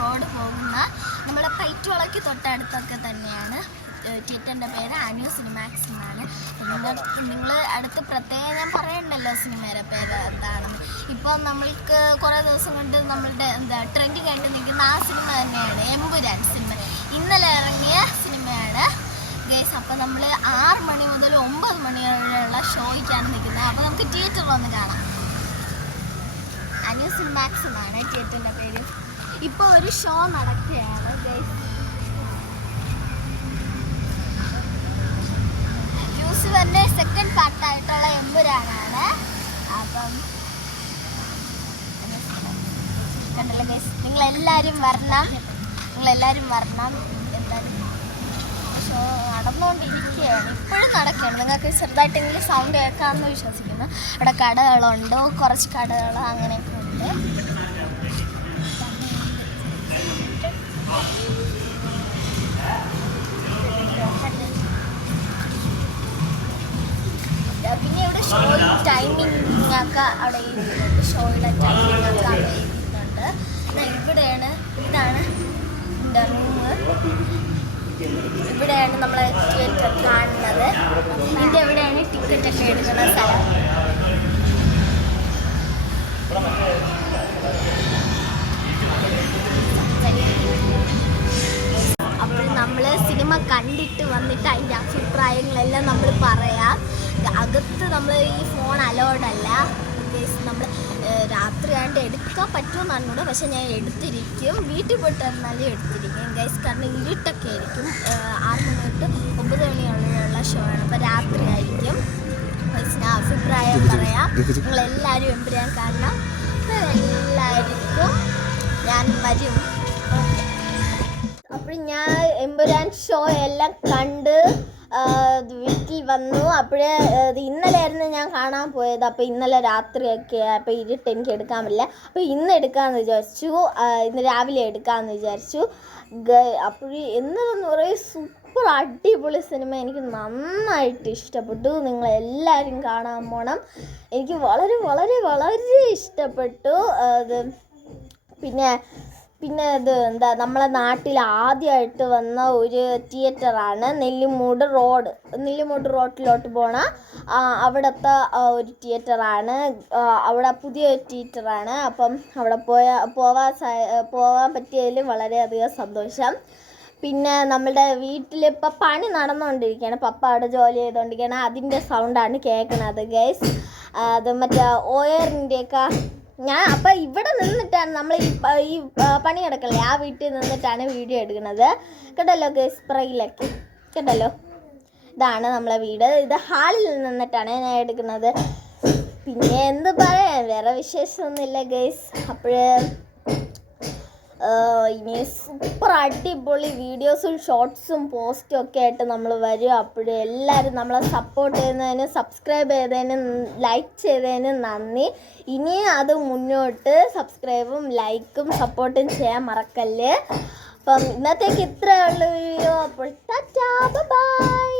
Road പോകുന്ന നമ്മുടെ പൈറ്റുവളയ്ക്ക് തൊട്ടടുത്തൊക്കെ തന്നെയാണ്. തിയേറ്ററിൻ്റെ പേര് അനു സിനിമാക്സ് എന്നാണ്. നിങ്ങൾ അടുത്ത് പ്രത്യേകം ഞാൻ പറയണ്ടല്ലോ സിനിമയുടെ പേര് എന്താണെന്ന്. ഇപ്പോൾ നമ്മൾക്ക് കുറേ ദിവസം കൊണ്ട് നമ്മളുടെ ട്രെൻഡിങ് ആയിട്ട് നിൽക്കുന്ന ആ സിനിമ തന്നെയാണ് എമ്പുരാൻ സിനിമ. ഇന്നലെ ഇറങ്ങിയ സിനിമയാണ് ഗൈസ്. അപ്പോൾ നമ്മൾ 6 മണി മുതൽ 9 മണി വരെയുള്ള ഷോയ്ക്കാണ് നിൽക്കുന്നത്. അപ്പോൾ നമുക്ക് തിയേറ്ററിൽ വന്ന് കാണാം. അനു സിനിമാക്സ് എന്നാണ് തിയേറ്ററിൻ്റെ പേര്. ഇപ്പോൾ ഒരു ഷോ നടക്കുകയാണ് ഗൈസ്. യൂസുവറിൻ്റെ സെക്കൻഡ് പാർട്ടായിട്ടുള്ള എമ്പുരാനാണ്. അപ്പം കണ്ടല്ലോ ഗൈസ്, നിങ്ങളെല്ലാവരും വരണം. എന്തായാലും ഷോ നടന്നുകൊണ്ടിരിക്കുകയാണ്, ഇപ്പോഴും നടക്കുകയാണ്. നിങ്ങൾക്ക് ചെറുതായിട്ടെങ്കിലും സൗണ്ട് കേൾക്കാമെന്ന് വിശ്വസിക്കുന്നു. അവിടെ കടകളുണ്ട്, കുറച്ച് കടകൾ അങ്ങനെയൊക്കെ ഉണ്ട്. പിന്നെ ഇവിടെ ഷോ ടൈമിംഗ് ഒക്കെ അവിടെ എഴുതിയിട്ടുണ്ട്. ഷോയുടെ ടൈമിംഗ് ഒക്കെ അവിടെ എഴുതിയിട്ടുണ്ട്. ഇവിടെയാണ്, ഇതാണ് എൻ്റെ റൂമ്. ഇവിടെയാണ് നമ്മളെ തിയേറ്റർ കാണുന്നത്. ഇതിൻ്റെ എവിടെയാണ് ടിക്കറ്റൊക്കെ എടുക്കുന്ന സ്ഥലം. അപ്പോൾ നമ്മൾ സിനിമ കണ്ടിട്ട് വന്നിട്ട് അതിൻ്റെ അഭിപ്രായങ്ങളെല്ലാം നമ്മൾ പറയാം. അകത്ത് നമ്മൾ ഈ ഫോൺ അലൗഡല്ല. നമ്മൾ രാത്രി ആണ്ട് എടുക്കാൻ പറ്റുമെന്നാണ് കൂടെ, പക്ഷെ ഞാൻ എടുത്തിരിക്കും. വീട്ടിൽ പോയിട്ട് വന്നാലും എടുത്തിരിക്കും ഗൈസ്, കാരണം ഇരുട്ടൊക്കെ ആയിരിക്കും. 6 മണി തൊട്ട് 9 മണിയുള്ള ഷോ ആണ്. അപ്പോൾ രാത്രി ആയിരിക്കും. ഞാൻ അഭിപ്രായം പറയാം. നിങ്ങളെല്ലാവരും എമ്പുരാൻ കാണണം. എല്ലാവർക്കും ഞാൻ വരും. അപ്പോൾ ഞാൻ എമ്പുരാൻ ഷോ എല്ലാം കണ്ട് വീട്ടിൽ വന്നു. അപ്പോഴേ ഇന്നലെ ആയിരുന്നു ഞാൻ കാണാൻ പോയത്. അപ്പോൾ ഇന്നലെ രാത്രിയൊക്കെ അപ്പോൾ ഇരുട്ട് എനിക്ക് എടുക്കാൻ പറ്റില്ല. അപ്പോൾ ഇന്ന് എടുക്കാമെന്ന് വിചാരിച്ചു, ഇന്ന് രാവിലെ എടുക്കാമെന്ന് വിചാരിച്ചു. അപ്പോഴേ എന്നതെന്ന് പറയും സൂപ്പർ അടിപൊളി സിനിമ. എനിക്ക് നന്നായിട്ട് ഇഷ്ടപ്പെട്ടു. നിങ്ങളെല്ലാവരും കാണാൻ പോകണം. എനിക്ക് വളരെ വളരെ വളരെ ഇഷ്ടപ്പെട്ടു അത്. പിന്നെ ഇത് നമ്മളെ നാട്ടിൽ ആദ്യമായിട്ട് വന്ന ഒരു തിയേറ്ററാണ് നെല്ലിമൂട് റോഡിലോട്ട് പോണ അവിടുത്തെ ഒരു തിയേറ്ററാണ്. അവിടെ പുതിയൊരു തിയേറ്ററാണ്. അപ്പം അവിടെ പോവാൻ പറ്റിയതിൽ വളരെയധികം സന്തോഷം. പിന്നെ നമ്മളുടെ വീട്ടിലിപ്പോൾ പണി നടന്നുകൊണ്ടിരിക്കുകയാണ്. പപ്പ അവിടെ ജോലി ചെയ്തുകൊണ്ടിരിക്കുകയാണ്. അതിൻ്റെ സൗണ്ടാണ് കേൾക്കണത് ഗൈസ്. അത് മറ്റേ ഓയറിൻ്റെയൊക്കെ ഞാൻ അപ്പം ഇവിടെ നിന്നിട്ടാണ് നമ്മൾ ഈ പണി കിടക്കല്ലേ, ആ വീട്ടിൽ നിന്നിട്ടാണ് വീഡിയോ എടുക്കുന്നത്. കേട്ടല്ലോ ഗൈസ്, പ്രയിലൊക്കെ കേട്ടല്ലോ. ഇതാണ് നമ്മളെ വീട്. ഇത് ഹാളിൽ നിന്നിട്ടാണ് ഞാൻ എടുക്കുന്നത്. പിന്നെ എന്ത് പറയാൻ, വേറെ വിശേഷമൊന്നുമില്ല ഗൈസ്. അപ്പോഴേ ഇനി സൂപ്പർ അടിപൊളി വീഡിയോസും ഷോർട്സും പോസ്റ്റും ഒക്കെ ആയിട്ട് നമ്മൾ വരും. അപ്പോഴും എല്ലാവരും നമ്മളെ സപ്പോർട്ട് ചെയ്യുന്നതിനും സബ്സ്ക്രൈബ് ചെയ്തതിനും ലൈക്ക് ചെയ്തതിനും നന്ദി. ഇനിയും അത് മുന്നോട്ട് സബ്സ്ക്രൈബും ലൈക്കും സപ്പോർട്ടും ചെയ്യാൻ മറക്കല്ലേ. അപ്പം ഇന്നത്തേക്ക് ഇത്രയേ ഉള്ളൂ വീഡിയോ. അപ്പോൾ ടാറ്റാ ബൈ.